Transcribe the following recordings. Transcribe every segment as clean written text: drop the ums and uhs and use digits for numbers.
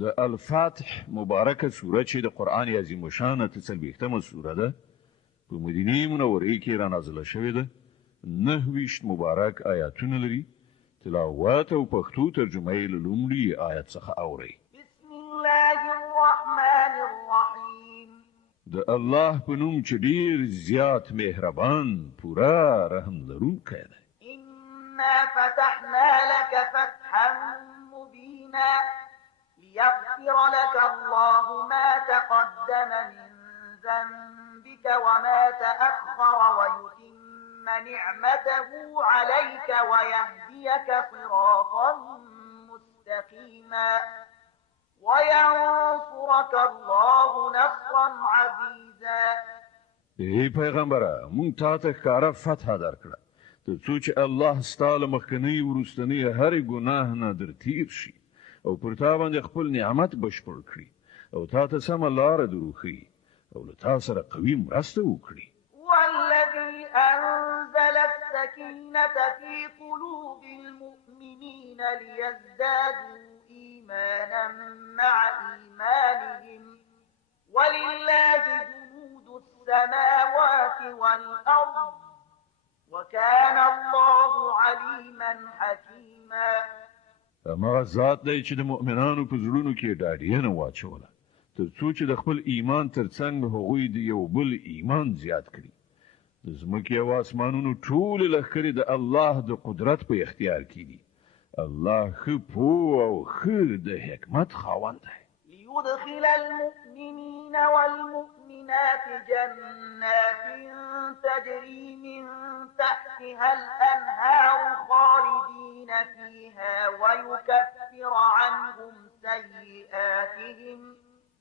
د الفاتح مبارکه سوره چې د قران عظیم شان ته 40مه سوره ده په مدینه منوره کې را نازله شوې ده 9 مبارک آیاتونه لري تلاوت او پښتو ترجمه یې له لومړي آیت څخه اوري بسم الله الرحمن الرحیم د الله په نوم چې ډیر زیات مهربان پورا رحم لرونکی دی إنا فتحنا لك فتحا مبينا ليغفر لك الله ما تقدم من ذنبك وما تأخر ويتم نعمته عليك ويهديك صراطا مستقيما وينصرك الله نصرا عزيزا. ای پیغمبره مونږ ته ښکاره فتح درکړه ترڅو چې الله ستاسو مخکنی ورستنی هر ګناه نه در تیر شي او پر تا باندې خپل نعمت بشپړ کړي او تا ته سم لار دروخي او له تا سره قوي مرسته وکړي. والذي أنزل السكينة في قلوب المؤمنين ليزدادوا إيمانا مع إيمانهم ولله جنود السماوات والأرض وكان الله عليما حكيما. اما ذات دی چې د مؤمنانو په زړونو کې ډاډینه واچوله ترڅو چې د خپل ایمان ترڅنګ هغوی د یو بل ایمان زیات کړي. د ځمکې او اسمانونو ټول لښکرې د الله د قدرت په اختیار کې دي. الله ښه پوه او ښه د حکمت خاوند دی. ليدخل المؤمنين والمؤمنات جنات تجري من تحتها الأنهار خالدين فيها ويكفر عنهم سيئاتهم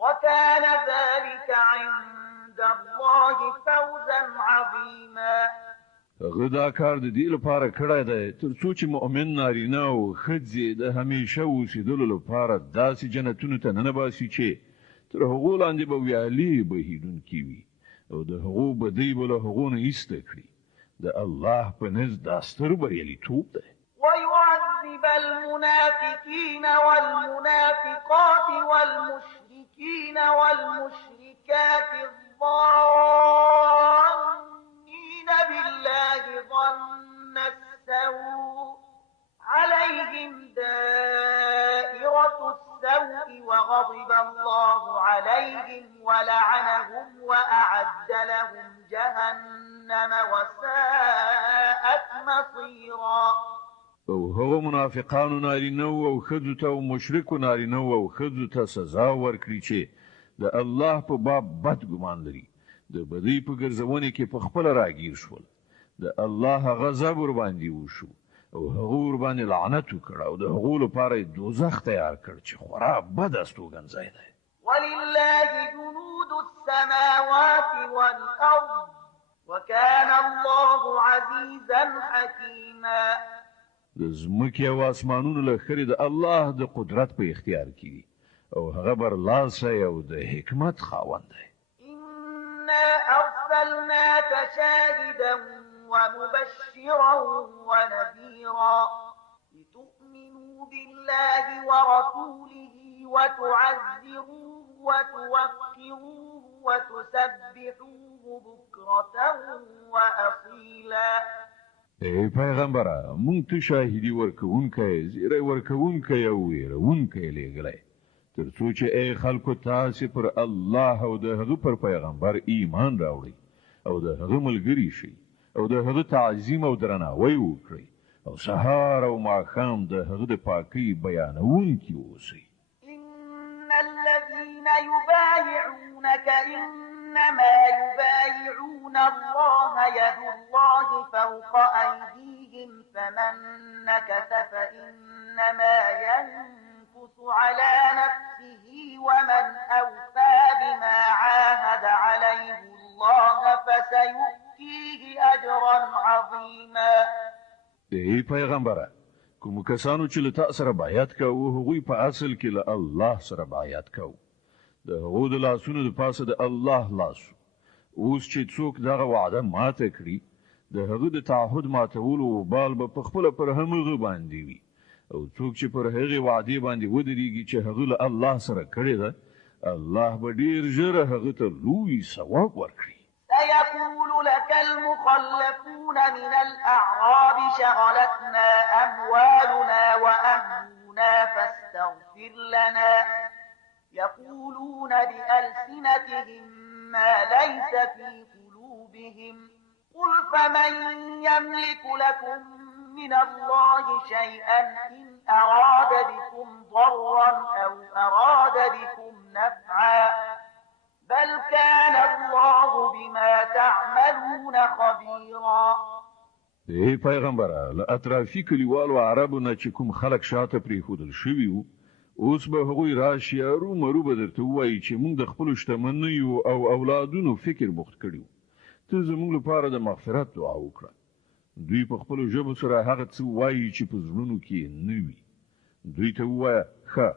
وكان ذلك عند الله فوزا عظيما. غدا کار د دې لپاره کړای دی ترڅو چې مؤمن نارینه او ښځې د همیشه اوسېدلو لپاره داسې جنتونو ته ننباسي چې تر هغو لاندې به ویالې بهیدونکي وي او د هغو بدۍ به له هغو نه ایسته کړي. د الله په نزد دا ستر بریالیتوب دی. ويعذب المنافقين والمنافقات والمشركين والمشركات الظانين بالله ظن السوء عليهم دائرة السوء وغضب الله عليهم ولعنهم وأعد لهم جهنم وساءت مصيرا. او هغه منافقانو نارینه او ښځو ته او مشرکو نارینه او ښځو ته سزا ورکړي چې د الله په باب بد ګمان لري د بدی په ګرځونه کې په خپل راګیر شول. د الله غضب ور باندې وشو او هغه ور باندې لعنت وکړ او د هغو لپاره دوزخ تیار کړ چې خورا بد استوګنځای دی. ولله جنود السماوات والأرض وكان الله عزيزا حكيما. د ځمکې او اسمانونو لښکرې د الله د قدرت په اختیار کې دي او هغه برلاسی او د حکمت خاوند دی. إنا أرسلناك شاهدا ومبشرا ونذيرا لتؤمنوا بالله ورسوله وتعزروه وتوقروه وتسبحوه بكرة وأصيلا. ای پیغمبره مونږ ته شاهدي ورکوونکی زیری ورکوونکی او ویرونکی لېږلی ترڅو چې ای خلکو تاسې پر الله او د هغه پر پیغمبر ایمان راوړئ او د هغه ملګري شئ او د هغه تعظیم او درناوی وکړئ او سهار او ماښام د هغه د پاکۍ بیانونکي اوسئ. إن الذين يبايعونك إنما يبايعون الله يد الله فوق أيديهم فمن نكث فإنما ينكث على نفسه ومن أوفى بما عاهد عليه الله فسيؤتيه أجرا عظيما. ای پیغمبره کوم کسانو چې له تا سره بیعت کوي هغوی په اصل کې له الله سره بیعت کوي. د هغو د لاسونو د پاسه د الله لاس اوس چې څوک دغه وعده ماته کړي د هغه د تعهد ماتولو وبال به په خپل پر همغه باندې وي او څوک چې پر هغه وعده باندې ودرېږي چې هغه له الله سره کړی ده الله به ډیر ژر هغه ته لوی ثواب ورکړي. سيقول لك المخلفون من الأعراب شغلتنا أموالنا وأهلنا فاستغفر لنا يقولون بألسنتهم ما ليس في قلوبهم قل فمن يملك لكم من الله شيئا إن أراد بكم ضرا أو أراد بكم نفعا بل كان الله بما تعملون خبيرا. ای پیغمبره له اطرافي کلیوالو عربو نه چې کوم خلک شاته پریښودل شوي وو اوس به هغوی راشي ارومرو به درته ووایي چې موږ د خپلو شتمنیو او اولادونو فکر بوخت کړي وو ته زموږ لپاره د مغفرت دعا وکړه. دوی په خپلو ژبو سره هغه څه وایي چې په زړونو کې نه وي. دوی ته ووایه ښه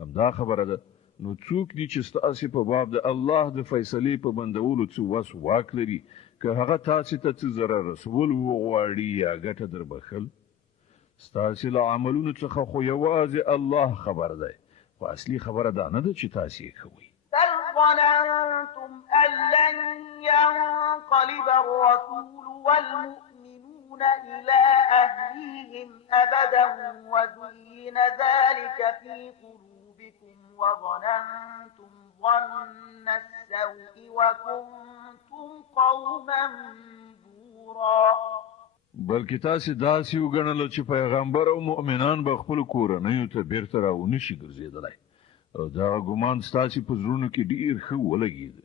همدا خبره ده نو څوک دي چې ستاسې په باب د الله د فیصلې په بندولو څه وس واک لري که هغه تاسې ته څه ضرر رسول وغواړي یا ګټه در بخل ستاسې له عملونو څخه خو یوازې الله خبر دی خو اصلي خبره دا نه ده چې تاسې یې کوئ. بل ظننتم أن لن ينقلب الرسول والمؤمنون إلى أهليهم أبدا وزين ذلك في قلوبكم وظننتم ظن السوء وكنتم قوما بورا. بلکې تاسې داسې وګڼله چې پیغمبر او مؤمنان به خپلو کورنیو ته بیرته راونشي ګرځېدلی او دغه ګمان ستاسې په زړونو کې ډېر ښه ولګېد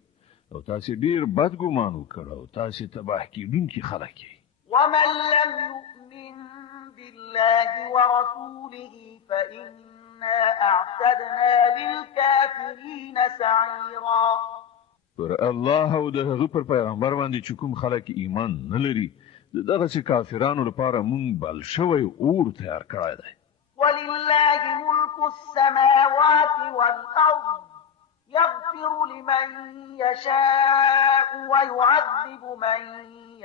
او تاسې ډېر بد ګمان وکړ او تاسې تباه کېدونکي خلک یې. ومن لم يؤمن بالله ورسوله فإنا أعتدنا للكافرين سعيرا. پر الله او د هغه پر پیغمبر باندې چې کوم خلک ایمان نه لري دغه کافرانو لپاره مونږ بل شوی اور تیار کړی دی. ولله ملك السماوات والأرض يغفر لمن يشاء ويعذب من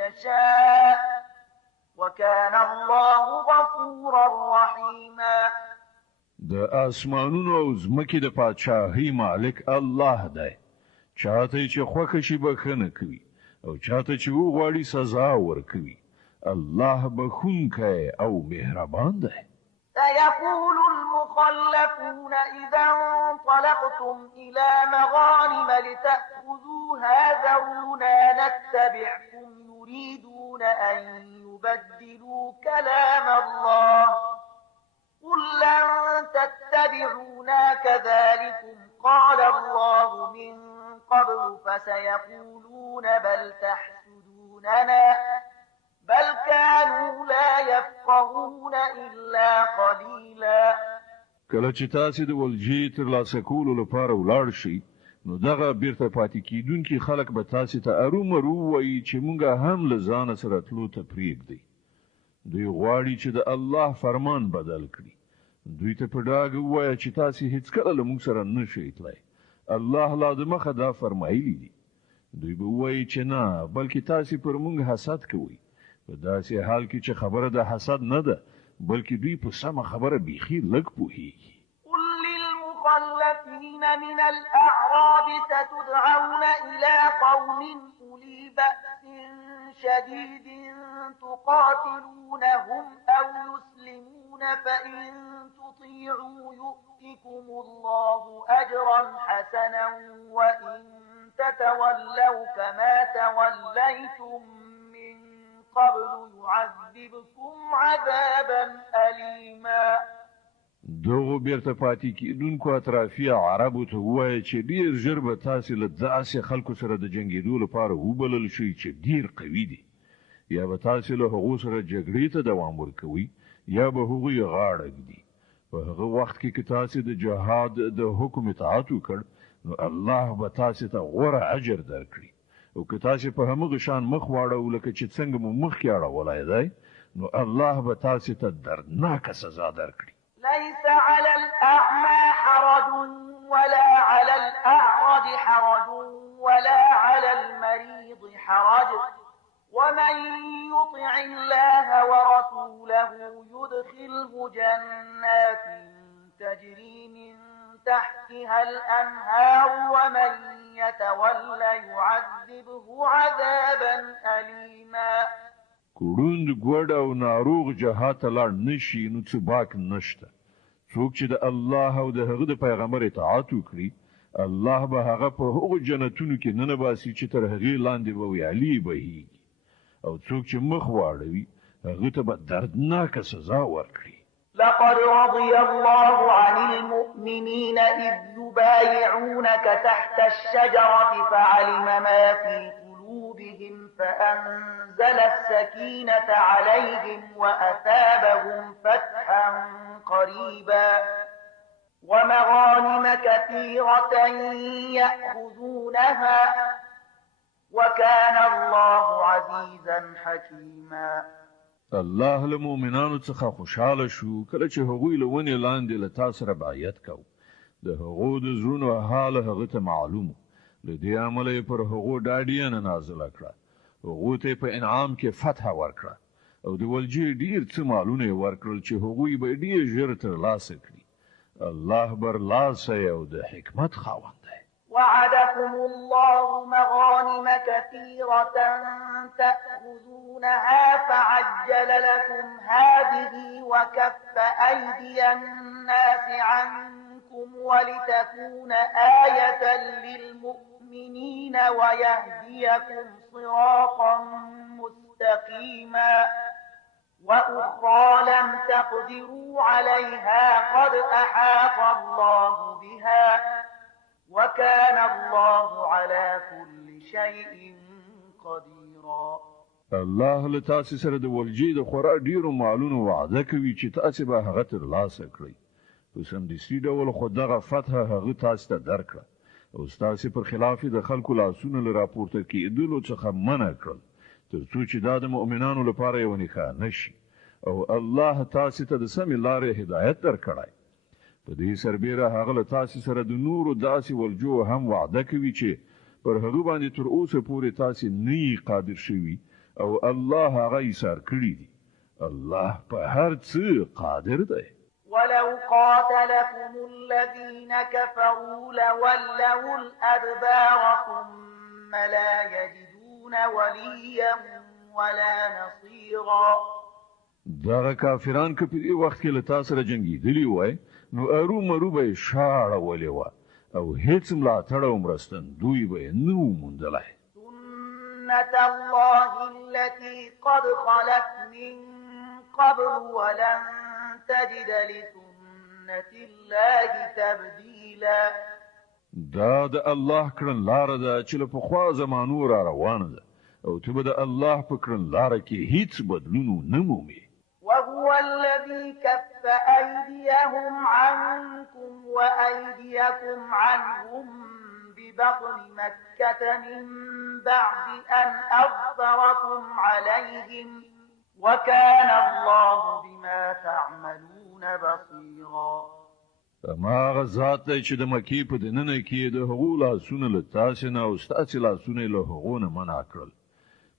يشاء وكان الله غفورا رحيما. د اسمانونو او ځمکې د پادشاهۍ مالک الله دی چاته چې خوښه شي بخښنه کوي او چاته چې وغواړي سزا ورکوي. الله بخښونکی او مهربان دی. سيقول المخلفون إذا انطلقتم إلى مغانم لتأخذوها ذرونا نتبعكم يريدون أن يبدلوا كلام الله قل لن تتبعونا كذلكم قال الله من قبل فسيقولون بل تحسدوننا بل كانوا لا يفقهون إلا قليلا. کله چې تاسې د ولجې ترلاسه کولو لپاره ولاړ شئ نو دغه بیرته پاتې کیدونکي خلک به تاسې ته ارومرو وایي چې مونږ هم له ځانه سره تلو ته پرېږدئ. دوی غواړي چې د الله فرمان بدل کړي. دوی ته په ډاګه ووایه چې تاسې هیڅکله له موږ سره نه شئ تللی. الله لا د مخه دا فرمایلی دي. دوی به ووایي چې نه بلکې تاسې پر مونږ حسد کوئ. په داسې حال کې چې خبره د حسد نه ده بلکې دوی په سمه خبره بیخي لږ پوهیږي. قل للمخلفين من الأعراب ستدعون إلى قوم أولي بأس شديد تقاتلونهم أو يسلمون فإن تطيعوا يؤتكم الله أجرا حسنا وإن تتولوا كما توليتم قبل يعذبكم عذابا أليما. دغه بیرته پاتې کیدونکو اطرافي عربو ته وایي چې ډیر ژر به تاسې له داسې خلکو سره د جنګېدو لپاره وبلل شئ چې ډیر قوي دي یا به تاسې له هغو سره جګړې ته دوام ورکوي یا به هغوی غاړه ږدي. په هغه وخت کې که تاسې د جهاد د حکم اطاعت وکړ نو الله به تاسې ته غوره اجر درکړي او که تاسې په همغه شان مخ واړو لکه چې څنګه مو مخکې اړولی دی نو الله به تاسې ته دردناکه سزا درکړي. ليس على الأعمى حرج ولا على الأعرج حرج ولا على المريض حرج ومن يطع الله ورسوله يدخله جنات تجري من تحتها الأنهار ومن يتولى يعذبه عذابا أليما. کوړوند ګوډ او ناروغ جهاد ته لاړ نشي نو څه باک نشته. څوک چې د الله او د هغه د پیغمبر اطاعت وکړي الله به هغه په هغو جنتونو کې ننباسي چې تر هغې لاندې به ویالې بهیږي او څوک چې مخ واړوي هغه ته به دردناکه سزا ورکړي. لقد رضي الله عن المؤمنين إذ يبايعونك تحت الشجرة فعلم ما في قلوبهم فأنزل السكينة عليهم وأثابهم فتحا قريبا ومغانم كثيرة يأخذونها وكان الله عزيزا حكيما. الله له مؤمنانو څخه خوشاله شو کله چې هغوی له ونې لاندې له تا سره بیعت کو. د هغو د زړونو حال هغه ته معلوم له دې امله یې پر هغو ډاډیانه نازله کړه. هغو ته په انعام کې فتح ورکړه او د ولجې ډیر څه مالونه یې ورکړل چې هغوی به ډیر ژر ترلاسه کړي. الله برلاسه او د حکمت خاوند دی. وعدكم الله مغانم كثيرة تأخذونها فعجل لكم هذه وكف أيدي الناس عنكم ولتكون آية للمؤمنين ويهديكم صراطا مستقيما وأخرى لم تقدروا عليها قد أحاط الله بها وكان الله على كل شيء قديرا. الله له تاسو سره د ولجې د خورا ډیرو مالونو وعده کوي چې تاسو به هغه ترلاسه کړئ. په سمدستي ډول خو دغه فتح هغه تاسو ته درکړه او تاسو پر خلاف د خلکو لاسونه له راپورته کېدلو څخه منع کړل تر څو چې دا د مؤمنانو لپاره یو نښانه شي او الله تاسو ته د سمې لارې هدایت درکړی. په دې سربیره هغه له تاسو سره د نورو داسې ولجو هم وعده کوي چې پر هغه باندې تر اوسه پورې تاسو نه قادر شوي او الله هغه ایثار کړی دی. الله په هر څه قادر دی. ولو قاتلكم الذين كفروا لولوا الأدبار ثم لا يجدون وليا ولا نصيرا. دغه کافران که په دې وخت کې له تاسو سره جنګېدلي وای نو ارومرو به شاړه ولې وه او هیڅ ملاتړ او مرستندوی به یې نه و موندلی. سنة الله التي قد خلت من قبل ولن تجد لسنة الله تبديلا. دا د الله کړن لاره ده چې له پخوا زمانو را روانه ده او ته به د الله په کړن لاره کې هیڅ بدلون نه مومې. وهو الذي كف أيديهم عنكم وأيديكم عنهم ببطن مكة من بعد أن أظفركم عليهم وكان الله بما تعملون بصيرا. ما غزات دی چې د مکې په دننه کې د هغو لاسونه له تاسې نه او ستاسې لاسونه له هغو نه منع کړل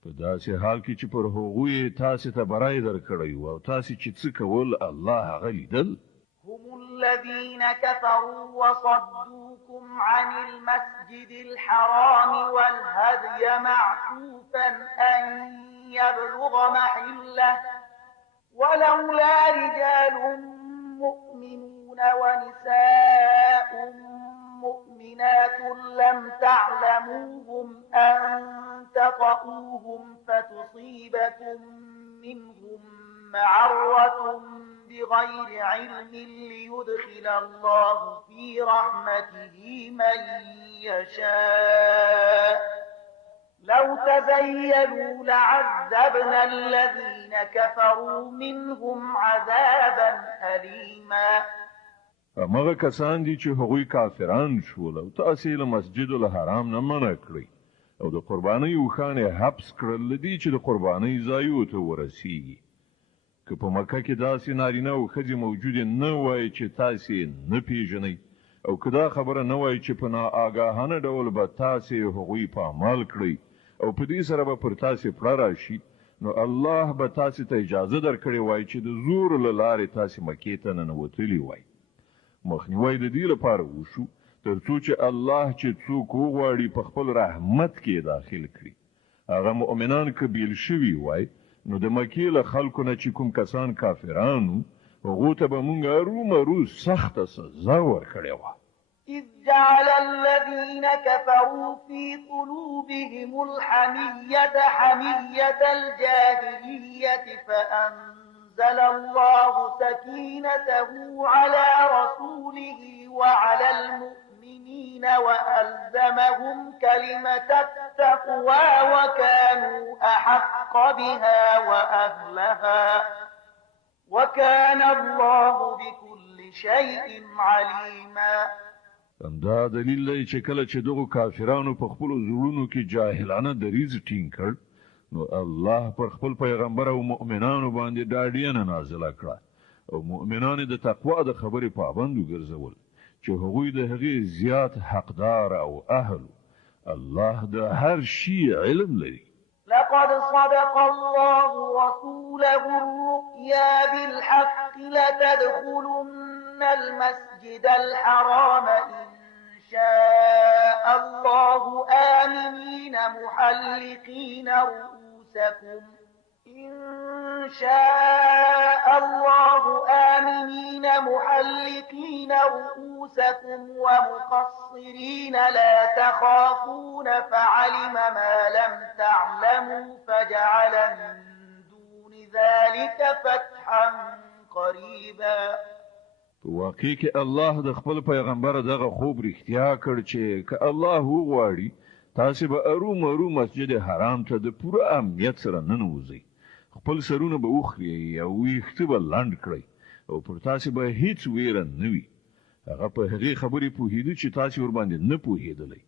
په داسې حال کې چې پر هغوی تاسې ته برای درکړی و او تاسې چې څه کول الله هغه لیدل. هم الذين كفروا وصدوكم عن المسجد الحرام والهدي معكوفا أن يبلغ محله ولولا رجال مؤمنون ونساء مؤمنات لم تعلموهم أن تطؤوهم فتصيبكم منهم معرة بغير علم ليدخل الله في رحمته من يشاء لو تزيلوا لعذبنا الذين كفروا منهم عذابا أليما. هغه کسان دي چې هغوی کافران شول او تاسې له مسجد الحرام نه منع کړی او د قربانۍ اوښانې حبس کړل دي چې د قربانۍ ځایو ته ورسیږي. که په مکه کې داسې نارینه او ښځې موجودې نه وای چې تاسې نه پیژنئ او که دا خبره نه وای چې په ناآګاهانه ډول به تاسې هغوی پامال کړئ او په دې سره به پر تاسې پړه راشي نو الله به تاسو ته اجازه درکړي وای چې د زور له لارې تاسو مکې ته ننوتلی وای. مخنیوی د دې لپاره وشو ترڅو چې الله چې څوک وغواړي په خپل رحمت کې داخل کړي. هغه مؤمنان که بیل شوي وای نو د مکې له خلکو نه چې کوم کسان کافرانو هغو ته به مونږ ارومرو سخته سزا ورکړې وه. إذ جعل الذين كفروا في قلوبهم الحمية حمية الجاهلية فأنزل الله سكينته على رسوله وعلى المؤمنين وألزمهم كلمة التقوى وكانوا أحق بها وأهلها وكان الله بكل شيء عليما. دا دلیل دی چې کله چې دغه کافرانو په خپل زړونو کې جاهلانه دریځ ټینګ کړ نو الله پر خپل پیغمبر او مؤمنانو باندې ډاډینه نازله کړه او مؤمنان د تقوا د خبرې پابند وګرځول چې هغوی د هغې زیات حقدار او اهل. الله د هر شي علم لري. لقد صدق الله رسوله الرؤيا بالحق لتدخلن المسجد الحرام إن شاء الله آمنين محلقين رؤوسكم إن شاء الله آمنين محلقين رؤوسكم ومقصرين لا تخافون فعلم ما لم تعلموا فجعل من دون ذلك فتحا قريبا. واقعي کې الله د خپل پیغمبر دغه خوب رښتیا کړ چې که الله وغواړي تاسو به ارومرو مسجد حرام ته د پوره امنیت سره ننوځئ. خپل سرونه به وخري او ویښته به لنډ کړئ او پر تاسو به هیڅ ویره نه وي. هغه په هغې خبرې پوهېده چې تاسو ورباندې نه پوهېدلی.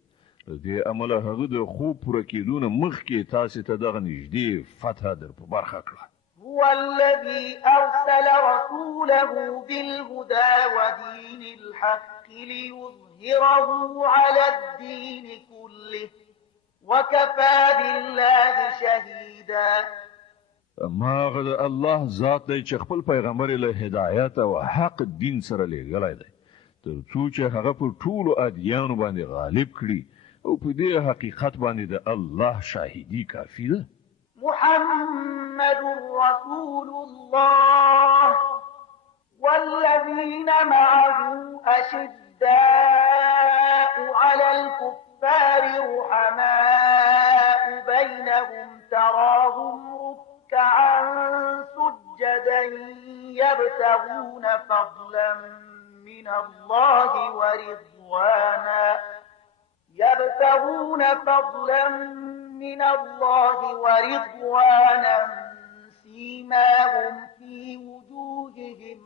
د دې امله هغه د خوب پوره کېدو نه مخکې تاسو ته دغه نږدې فتحه در په برخه کړه. هو الذي أرسل رسوله بالهدى ودين الحق ليظهره على الدين كله وكفى بالله شهيدا. ما غد الله ذات دی چې خپل پیغمبر له هدایت او حق دین سره لېږلی دی ترڅو چې هغه په ټولو ادیانو باندې غالب کړي او په دې حقیقت باندې د الله شاهدي کافي ده. محمد رسول الله والذين معه أشداء على الكفار رحماء بينهم تراهم ركعا سجدا يبتغون فضلا من الله ورضوانا سيماهم في وجوههم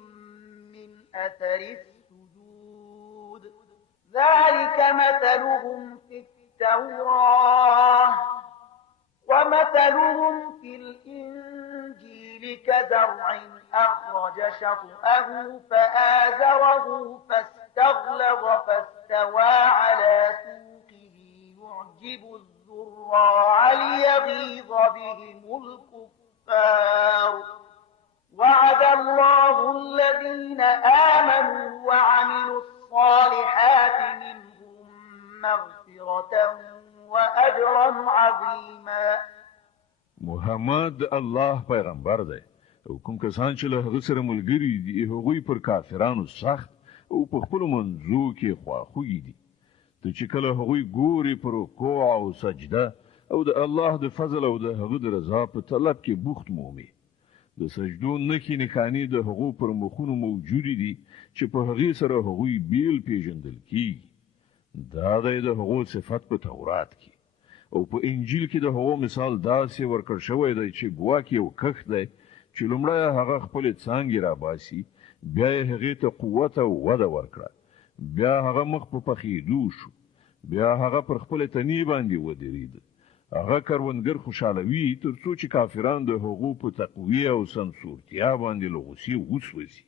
من أثر السجود ذلك مثلهم في التوراة ومثلهم في الإنجيل كزرع أخرج شطأه فآزره فاستغلظ فاستوى على سوقه يعجب الزراع ليغيظ بهم الكفار. وعد الله الذين آمنوا وعملوا الصالحات منهم مغفرة وأجرا عظيما. محمد الله پیغمبر دی او کوم کسان چې له هغه سره ملګري دي هغوی پر کافرانو سخت او په خپل منځو کې خواخوږي دي. ته چې کله هغوی ګوري پر رکوع او سجده او د الله د فضل او د هغه د رضا په طلب کې بوخت مومي. د سجدو نښې نښانې د هغو پر مخونو موجودې دي چې په هغې سره هغوی بیل پیژندل کیږي. دا دی د هغو صفت په تورات کې او په انجیل کې د هغو مثال داسې ورکړ شوی دی چې ګواکې یو کښت دی چې لومړی هغه خپلې څانګې راباسي بیا یې هغې ته قوت او وده ورکړه بیا هغه مخ په پخېدو شو بیا هغه پر خپلې تنې باندې ودرېده. هغه کروندګر خوشحالوي تر څو چې کافران د هغو په تقویه او سمسورتیا باندې له غوسې وسوځي.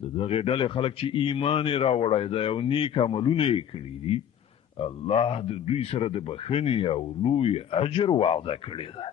د دغې ډلې خلک چې ایمان یې راوړی دی او نیک عملونه یې کړي دي الله د دوی سره د بخښنې او لوی اجر وعده کړې ده.